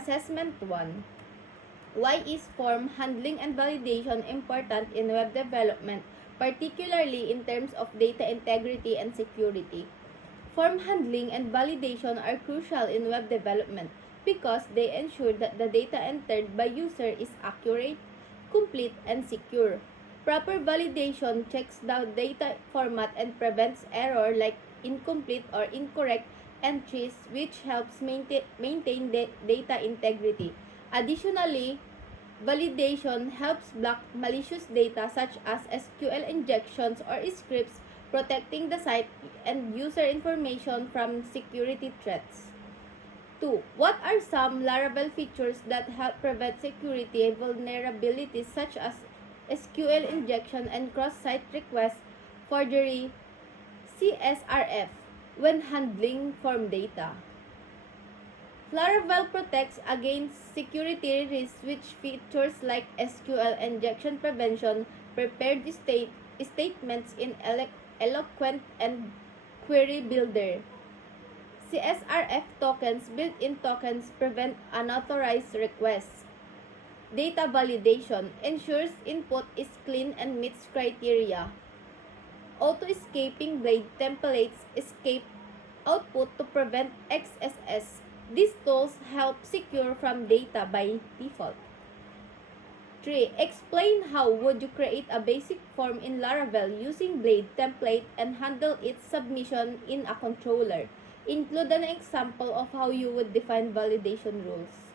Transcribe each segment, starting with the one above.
Assessment 1. Why is form handling and validation important in web development, particularly in terms of data integrity and security? Form handling and validation are crucial in web development because they ensure that the data entered by user is accurate, complete, and secure. Proper validation checks the data format and prevents error like incomplete or incorrect entries, which helps maintain data integrity. Additionally, validation helps block malicious data such as SQL injections or scripts, protecting the site and user information from security threats. 2. What are some Laravel features that help prevent security vulnerabilities such as SQL injection and cross-site request forgery (CSRF) when handling form data? Laravel protects against security risks which features like SQL injection prevention, prepared statements in Eloquent, and Query Builder. CSRF tokens, built-in tokens, prevent unauthorized requests. Data validation ensures input is clean and meets criteria. Auto-escaping blade templates escape output to prevent XSS. These tools help secure from data by default. 3. Explain how would you create a basic form in Laravel using Blade template and handle its submission in a controller. Include an example of how you would define validation rules.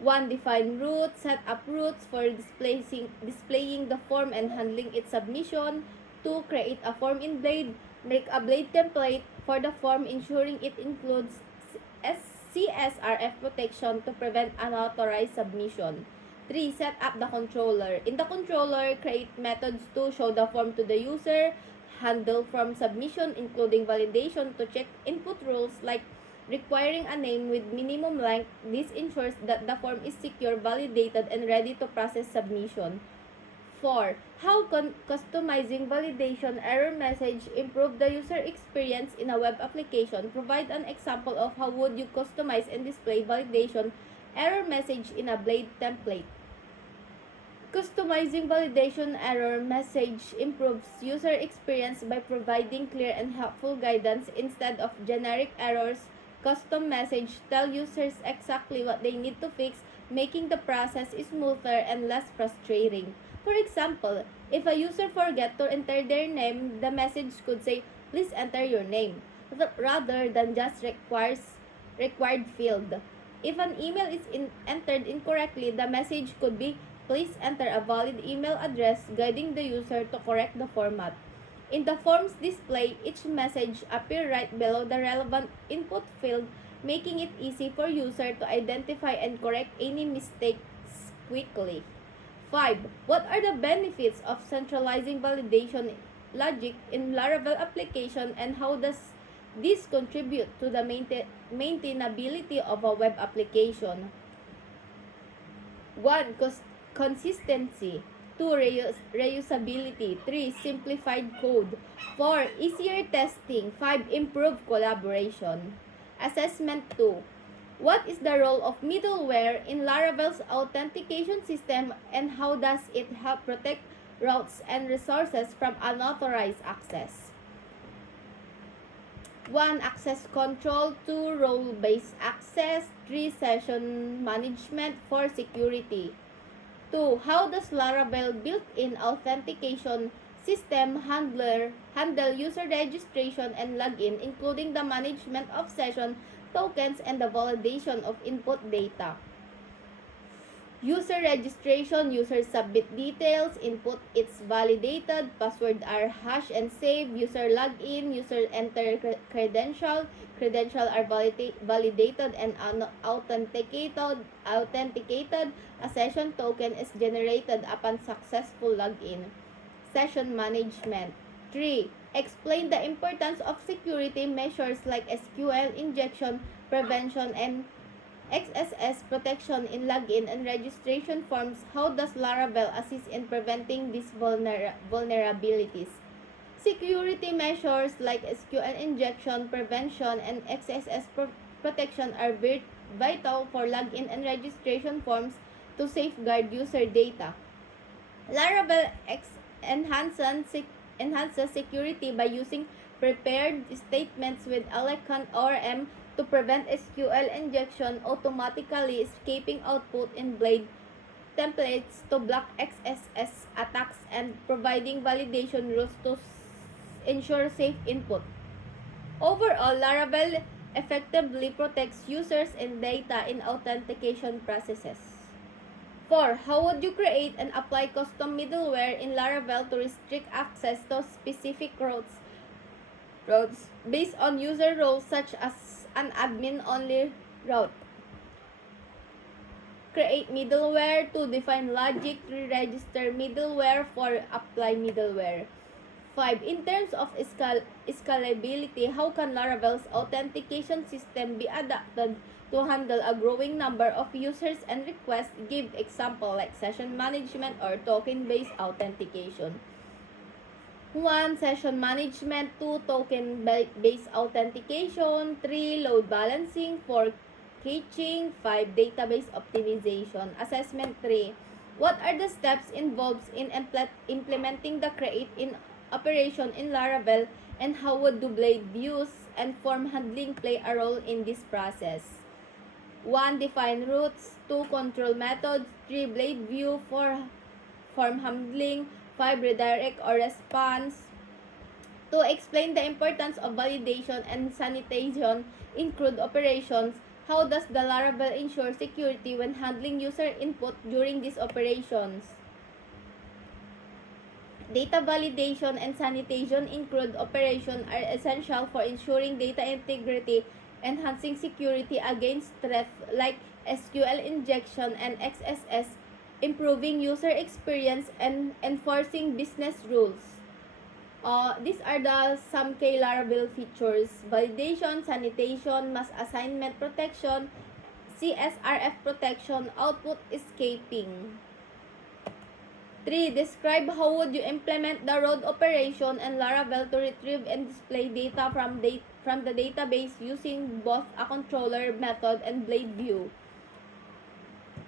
1. Define routes. Set up routes for displaying the form and handling its submission. 2. Create a form in Blade. Make a Blade template for the form, ensuring it includes CSRF protection to prevent unauthorized submission. 3. Set up the controller. In the controller, create methods to show the form to the user, handle form submission including validation to check input rules like requiring a name with minimum length. This ensures that the form is secure, validated, and ready to process submission. 4. How customizing validation error message improve the user experience in a web application. Provide an example of how would you customize and display validation error message in a Blade template. Customizing validation error message improves user experience by providing clear and helpful guidance instead of generic errors. Custom message tell users exactly what they need to fix, making the process smoother and less frustrating. For example, if a user forgets to enter their name, the message could say, "Please enter your name," rather than just required field. If an email is entered incorrectly, the message could be, "Please enter a valid email address," guiding the user to correct the format. In the form's display, each message appears right below the relevant input field, making it easy for user to identify and correct any mistakes quickly. 5. What are the benefits of centralizing validation logic in Laravel application, and how does this contribute to the maintainability of a web application? 1. Consistency. 2. Reusability. 3. Simplified code. 4. Easier testing. 5. Improved collaboration. Assessment 2. What is the role of middleware in Laravel's authentication system, and how does it help protect routes and resources from unauthorized access? 1. Access control. 2. Role-based access. 3. Session management. 4. Security. 2. How does Laravel built-in authentication system handle user registration and login, including the management of session tokens and the validation of input data? User registration, user submit details, input is validated, password are hash and save, user login, user enter credential are validated and authenticated, a session token is generated upon successful login. Session management. 3. Explain the importance of security measures like SQL injection prevention and XSS protection in login and registration forms. How does Laravel assist in preventing these vulnerabilities? Security measures like SQL injection prevention and XSS protection are vital for login and registration forms to safeguard user data. Laravel enhances security by using prepared statements with elegant ORM to prevent SQL injection, automatically escaping output in Blade templates to block XSS attacks, and providing validation rules to ensure safe input. Overall, Laravel effectively protects users and data in authentication processes. 4. How would you create and apply custom middleware in Laravel to restrict access to specific routes based on user roles, such as an admin-only route? Create middleware to define logic, re-register middleware for apply middleware. 5. In terms of scalability, how can Laravel's authentication system be adapted to handle a growing number of users and requests? Give example like session management or token-based authentication. 1. Session management. 2. Token-based authentication. 3. Load balancing. 4. Caching. 5. Database optimization. Assessment 3. What are the steps involved in implementing the create in operation in Laravel, and how would do blade views and form handling play a role in this process? 1. Define routes. 2. Control methods. 3. Blade view. 4. Form handling. 5. Redirect or response. To explain the importance of validation and sanitation in CRUD operations, how does the Laravel ensure security when handling user input during these operations? Data validation and sanitation in CRUD operation are essential for ensuring data integrity, enhancing security against threats like SQL injection and XSS, improving user experience, and enforcing business rules. These are the some key Laravel features: validation, sanitation, mass assignment protection, CSRF protection, output escaping. 3. Describe how would you implement the road operation and Laravel to retrieve and display data from the database using both a controller method and blade view.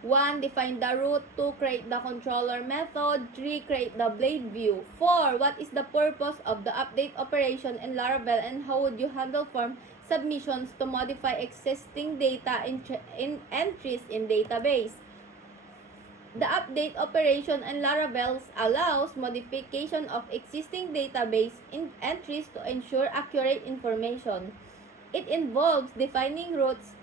1. Define the route. 2. Create the controller method. 3. Create the blade view. 4. What is the purpose of the update operation in Laravel, and how would you handle form submissions to modify existing data in entries in database? The update operation in Laravel allows modification of existing database entries to ensure accurate information. It involves defining routes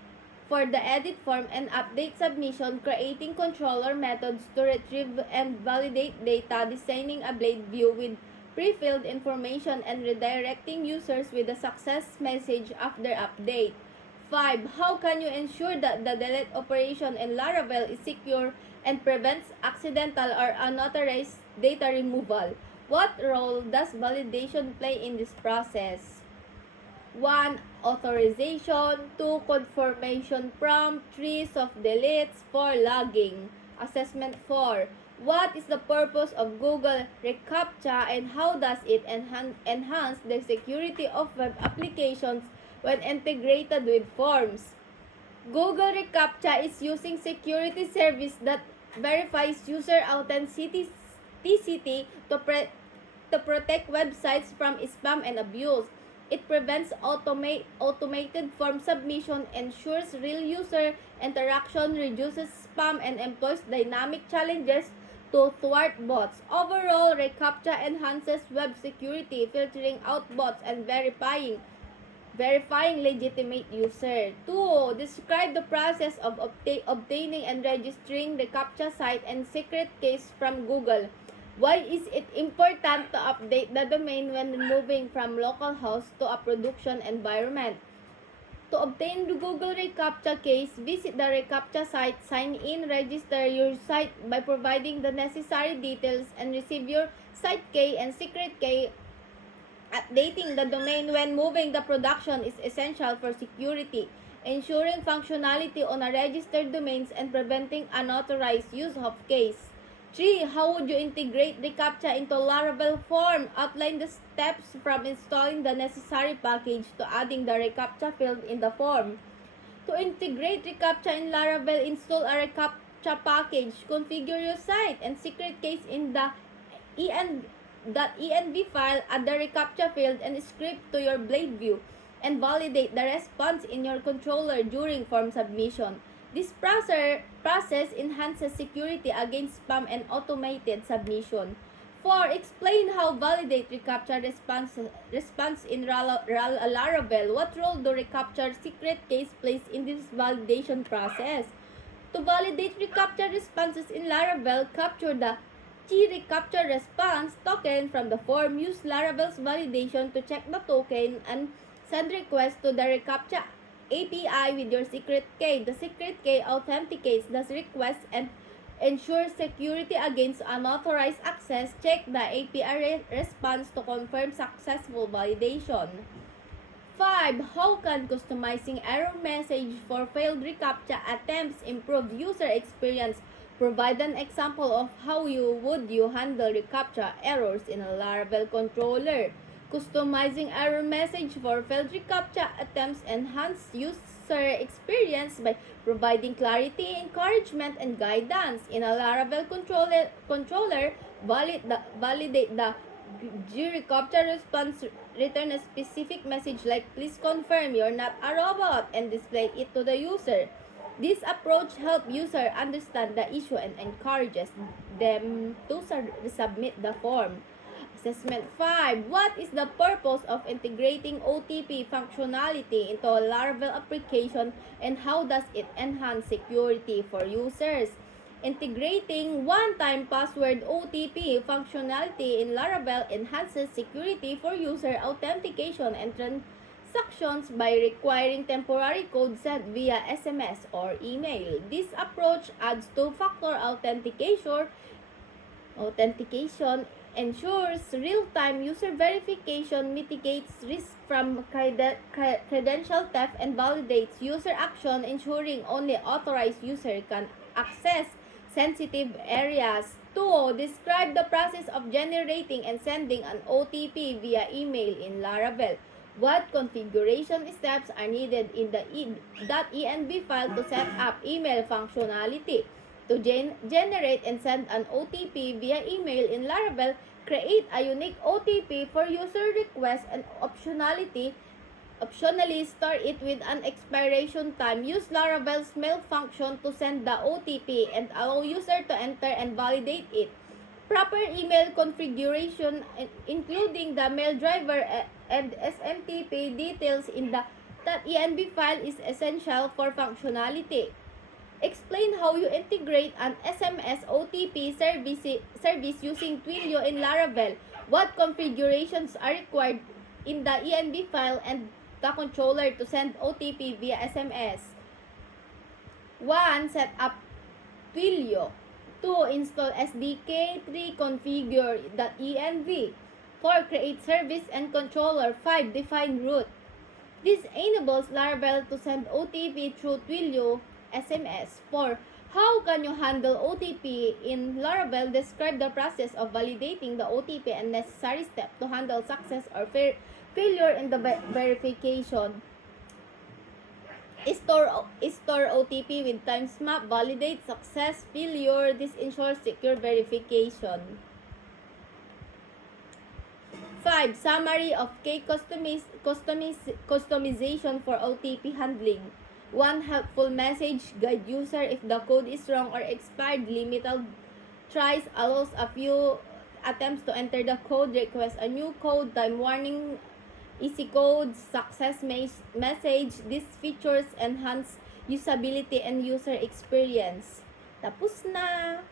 for the edit form and update submission, creating controller methods to retrieve and validate data, designing a blade view with pre-filled information, and redirecting users with a success message after update. 5. How can you ensure that the delete operation in Laravel is secure and prevents accidental or unauthorized data removal? What role does validation play in this process? 1. Authorization. 2. Confirmation prompt. 3. Soft deletes. 4. Logging. Assessment 4. What is the purpose of Google reCAPTCHA, and how does it enhance the security of web applications when integrated with forms? Google reCAPTCHA is using security service that verifies user authenticity to protect websites from spam and abuse. It prevents automated form submission, ensures real user interaction, reduces spam, and employs dynamic challenges to thwart bots. Overall, reCAPTCHA enhances web security, filtering out bots and verifying legitimate user. 2. Describe the process of obtaining and registering the CAPTCHA site and secret keys from Google. Why is it important to update the domain when moving from localhost to a production environment? To obtain the Google reCAPTCHA keys, visit the reCAPTCHA site, sign in, register your site by providing the necessary details, and receive your site key and secret key. Updating the domain when moving the production is essential for security, ensuring functionality on a registered domains and preventing unauthorized use of keys. 3. How would you integrate reCAPTCHA into Laravel form? Outline the steps from installing the necessary package to adding the reCAPTCHA field in the form. To integrate reCAPTCHA in Laravel, install a reCAPTCHA package, configure your site and secret keys in the .env file, add the reCAPTCHA field and script to your blade view, and validate the response in your controller during form submission. This process enhances security against spam and automated submission. 4. Explain how validate reCAPTCHA response in Laravel. What role do reCAPTCHA secret keys plays in this validation process? To validate reCAPTCHA responses in Laravel, capture the reCAPTCHA response token from the form. Use Laravel's validation to check the token and send requests to the reCAPTCHA API with your secret key. The secret key authenticates the request and ensures security against unauthorized access. Check the API response to confirm successful validation. 5. How can customizing error message for failed reCAPTCHA attempts improve user experience? Provide an example of how you handle reCAPTCHA errors in a Laravel controller. Customizing error message for failed reCAPTCHA attempts enhance user experience by providing clarity, encouragement, and guidance. In a Laravel controller, validate the reCAPTCHA response, return a specific message like "Please confirm you're not a robot" and display it to the user. This approach helps users understand the issue and encourages them to resubmit the form. Assessment 5. What is the purpose of integrating OTP functionality into a Laravel application and how does it enhance security for users? Integrating one-time password OTP functionality in Laravel enhances security for user authentication and transactions by requiring temporary code sent via SMS or email. This approach adds two-factor authentication, ensures real-time user verification, mitigates risk from credential theft, and validates user action, ensuring only authorized user can access sensitive areas. 2. Describe the process of generating and sending an OTP via email in Laravel. What configuration steps are needed in the .env file to set up email functionality? To generate and send an OTP via email in Laravel, create a unique OTP for user request and optionally store it with an expiration time. Use Laravel's mail function to send the OTP and allow user to enter and validate it. Proper email configuration, including the mail driver and SMTP details in the .env file, is essential for functionality. Explain how you integrate an SMS OTP service using Twilio in Laravel. What configurations are required in the env file and the controller to send OTP via SMS? 1. Set up Twilio. 2. Install SDK. 3. Configure the env. 4. Create service and controller. 5. Define route. This enables Laravel to send OTP through Twilio SMS. 4. How can you handle OTP in Laravel? Describe the process of validating the OTP and necessary steps to handle success or failure in the verification. Store OTP with timestamp. Validate success, failure. This ensures secure verification. 5. Summary of key customization for OTP handling. 1. Helpful message. Guide user if the code is wrong or expired. Limited tries. Allows a few attempts to enter the code. Request a new code. Time warning. Easy code. Success message. These features enhance usability and user experience. Tapos na!